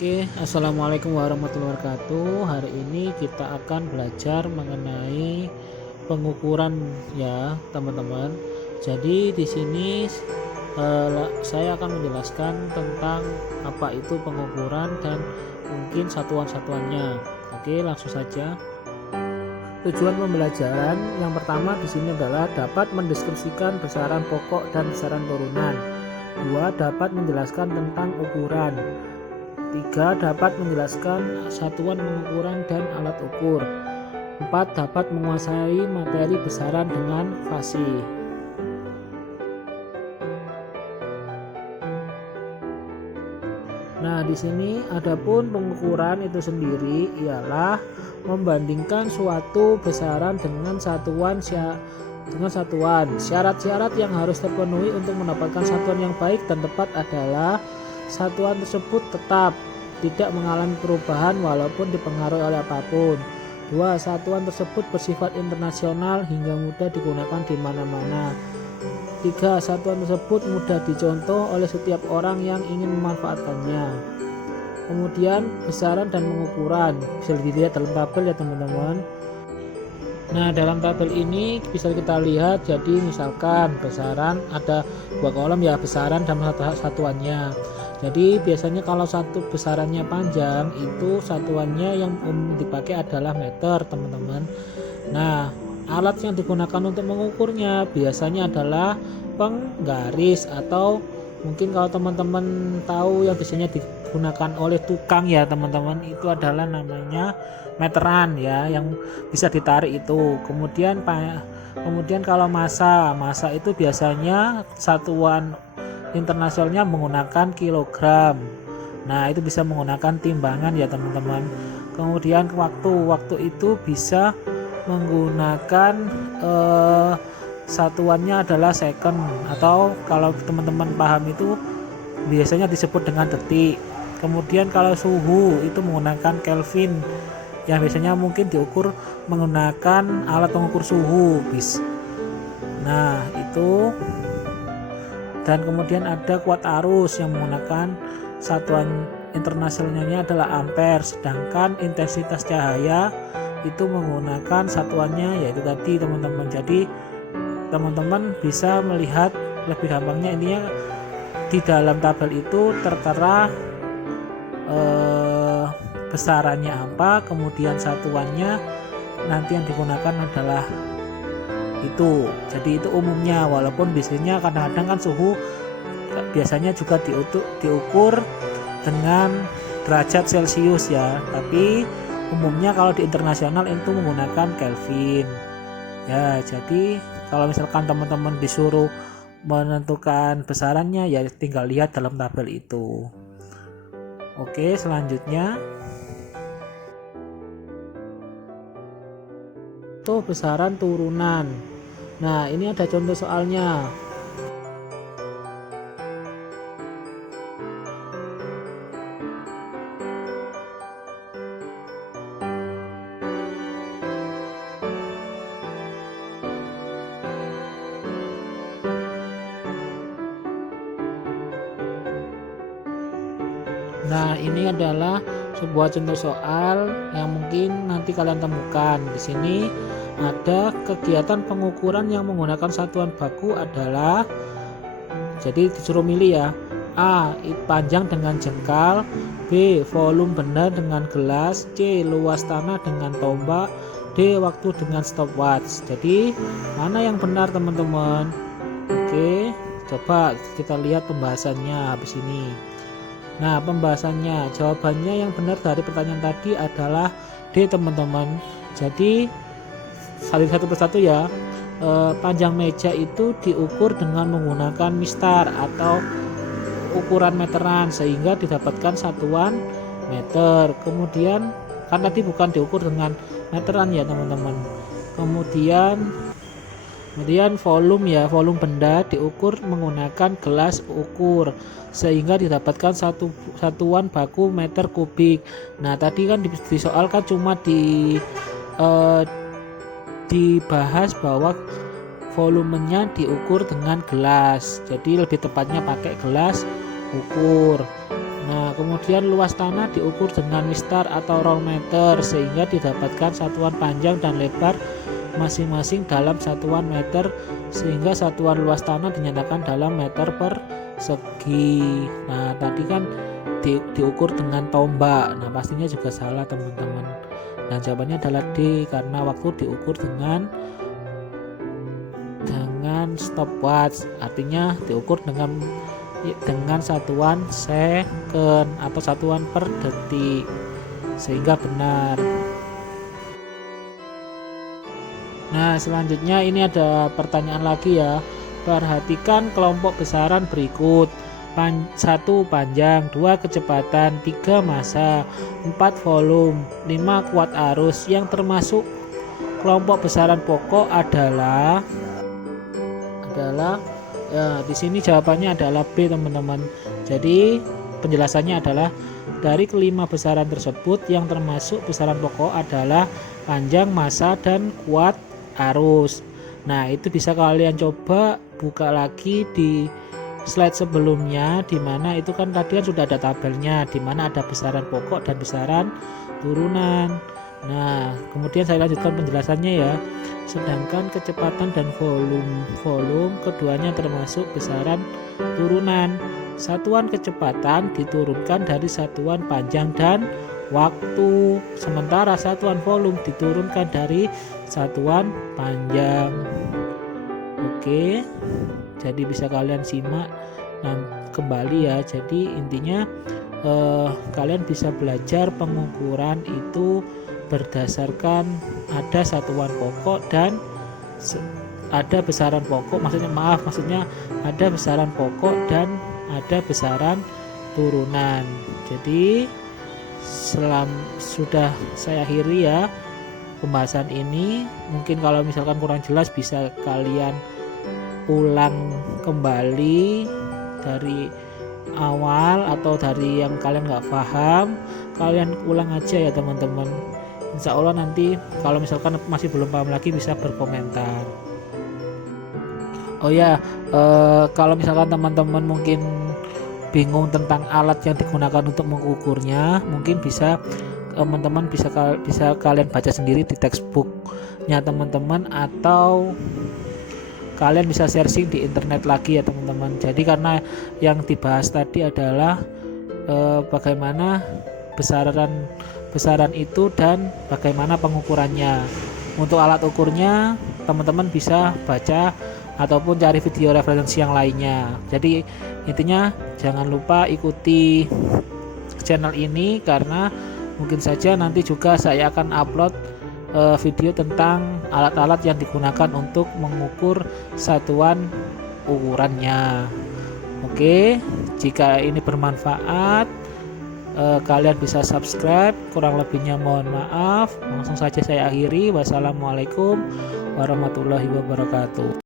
Oke, assalamualaikum warahmatullahi wabarakatuh. Hari ini kita akan belajar mengenai pengukuran ya, teman-teman. Jadi di sini saya akan menjelaskan tentang apa itu pengukuran dan mungkin satuan-satuannya. Oke, langsung saja. Tujuan pembelajaran yang pertama di sini adalah dapat mendeskripsikan besaran pokok dan besaran turunan. 2. Dapat menjelaskan tentang ukuran. 3. Dapat menjelaskan satuan pengukuran dan alat ukur. 4. Dapat menguasai materi besaran dengan fasih. Nah, di sini adapun pengukuran itu sendiri ialah membandingkan suatu besaran dengan satuan. Syarat-syarat yang harus terpenuhi untuk mendapatkan satuan yang baik dan tepat adalah satuan tersebut tetap, tidak mengalami perubahan walaupun dipengaruhi oleh apapun. 2. Satuan tersebut bersifat internasional hingga mudah digunakan di mana-mana. 3. Satuan tersebut mudah dicontoh oleh setiap orang yang ingin memanfaatkannya. Kemudian besaran dan pengukuran bisa dilihat dalam tabel ya teman-teman. Nah, dalam tabel ini bisa kita lihat, jadi misalkan besaran ada 2 kolom ya, besaran dan satuannya. Jadi biasanya kalau satu besarannya panjang itu satuannya yang dipakai adalah meter, teman-teman. Nah, alat yang digunakan untuk mengukurnya biasanya adalah penggaris, atau mungkin kalau teman-teman tahu yang biasanya digunakan oleh tukang ya teman-teman, itu adalah namanya meteran ya, yang bisa ditarik itu. Kemudian kalau massa itu biasanya satuan internasionalnya menggunakan kilogram. Nah, itu bisa menggunakan timbangan ya teman-teman. Kemudian waktu itu bisa menggunakan satuannya adalah second, atau kalau teman-teman paham itu biasanya disebut dengan detik. Kemudian kalau suhu itu menggunakan Kelvin, yang biasanya mungkin diukur menggunakan alat pengukur suhu bis. Nah, itu. Dan kemudian ada kuat arus yang menggunakan satuan internasionalnya adalah ampere, sedangkan intensitas cahaya itu menggunakan satuannya yaitu tadi teman-teman. Jadi teman-teman bisa melihat lebih gampangnya ininya di dalam tabel itu tertera besarannya apa, kemudian satuannya nanti yang digunakan adalah itu. Jadi itu umumnya, walaupun biasanya kadang-kadang kan suhu biasanya juga diukur dengan derajat Celcius ya, tapi umumnya kalau di internasional itu menggunakan Kelvin ya. Jadi kalau misalkan teman-teman disuruh menentukan besarannya ya tinggal lihat dalam tabel itu. Oke, selanjutnya itu besaran turunan. Nah, ini ada contoh soalnya. Nah, ini adalah sebuah contoh soal yang mungkin nanti kalian temukan. Di sini ada kegiatan pengukuran yang menggunakan satuan baku adalah, jadi disuruh milih ya. A. Panjang dengan jengkal. B. Volume benda dengan gelas. C. Luas tanah dengan tombak. D. Waktu dengan stopwatch. Jadi mana yang benar teman-teman? Oke, coba kita lihat pembahasannya habis ini. Nah, pembahasannya, jawabannya yang benar dari pertanyaan tadi adalah D teman-teman. Jadi satu persatu ya. Panjang meja itu diukur dengan menggunakan mistar atau ukuran meteran sehingga didapatkan satuan meter. Kemudian kan tadi bukan diukur dengan meteran ya teman-teman. Kemudian volume benda diukur menggunakan gelas ukur sehingga didapatkan satuan baku meter kubik. Nah, tadi kan di soal kan cuma dibahas bahwa volumenya diukur dengan gelas, jadi lebih tepatnya pakai gelas ukur. Nah, kemudian luas tanah diukur dengan mistar atau roll meter sehingga didapatkan satuan panjang dan lebar masing-masing dalam satuan meter, sehingga satuan luas tanah dinyatakan dalam meter persegi. Nah, tadi kan diukur dengan tombak. Nah, pastinya juga salah teman-teman. Nah, jawabannya adalah D, karena waktu diukur dengan stopwatch, artinya diukur dengan satuan second atau satuan per detik, sehingga benar. Nah, selanjutnya ini ada pertanyaan lagi ya. Perhatikan kelompok besaran berikut. 1 panjang, 2 kecepatan, 3 massa, 4 volume, 5 kuat arus. Yang termasuk kelompok besaran pokok adalah ya, di sini jawabannya adalah B teman-teman. Jadi penjelasannya adalah dari kelima besaran tersebut yang termasuk besaran pokok adalah panjang, massa, dan kuat arus. Nah, itu bisa kalian coba buka lagi di slide sebelumnya, dimana itu kan tadi sudah ada tabelnya, dimana ada besaran pokok dan besaran turunan. Nah, kemudian saya lanjutkan penjelasannya ya. Sedangkan kecepatan dan volume keduanya termasuk besaran turunan. Satuan kecepatan diturunkan dari satuan panjang dan waktu, sementara satuan volume diturunkan dari satuan panjang. Oke, jadi bisa kalian simak kembali ya. Jadi intinya kalian bisa belajar pengukuran itu berdasarkan ada satuan pokok dan ada besaran pokok, maksudnya ada besaran pokok dan ada besaran turunan. Jadi sudah saya akhiri ya pembahasan ini. Mungkin kalau misalkan kurang jelas bisa kalian ulang kembali dari awal, atau dari yang kalian nggak paham kalian ulang aja ya teman-teman. Insya Allah nanti kalau misalkan masih belum paham lagi bisa berkomentar. Oh ya, kalau misalkan teman-teman mungkin bingung tentang alat yang digunakan untuk mengukurnya, mungkin bisa teman-teman bisa kalian baca sendiri di textbooknya teman-teman, atau kalian bisa searching di internet lagi ya teman-teman. Jadi karena yang dibahas tadi adalah bagaimana besaran itu dan bagaimana pengukurannya. Untuk alat ukurnya teman-teman bisa baca ataupun cari video referensi yang lainnya. Jadi intinya jangan lupa ikuti channel ini, karena mungkin saja nanti juga saya akan upload video tentang alat-alat yang digunakan untuk mengukur satuan ukurannya. Oke, jika ini bermanfaat, kalian bisa subscribe. Kurang lebihnya mohon maaf. Langsung saja saya akhiri. Wassalamualaikum warahmatullahi wabarakatuh.